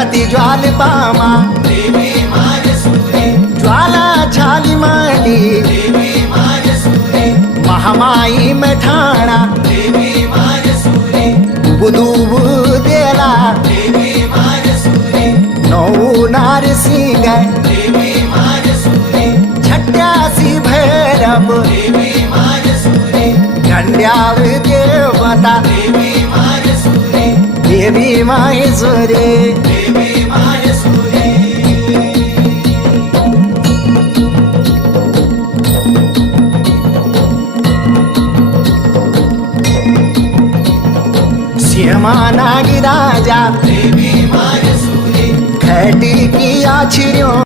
अति ज्वाल पामा देवी मायसुरी ज्वाला झाली माली देवी मायसुरी महामाई मठाणा देवी मायसुरी बुधू बुदेला देवी मायसुरी नऊ नारसिंग देवी मायसुरी छट्यासी भैरव देवी मायसुरी खंड्याव देवता देवी मायसुरी देवी माहेश्वरी देवी मायसुरी श्यामा नागी राजा देवी मायसुरी खटी की आछियों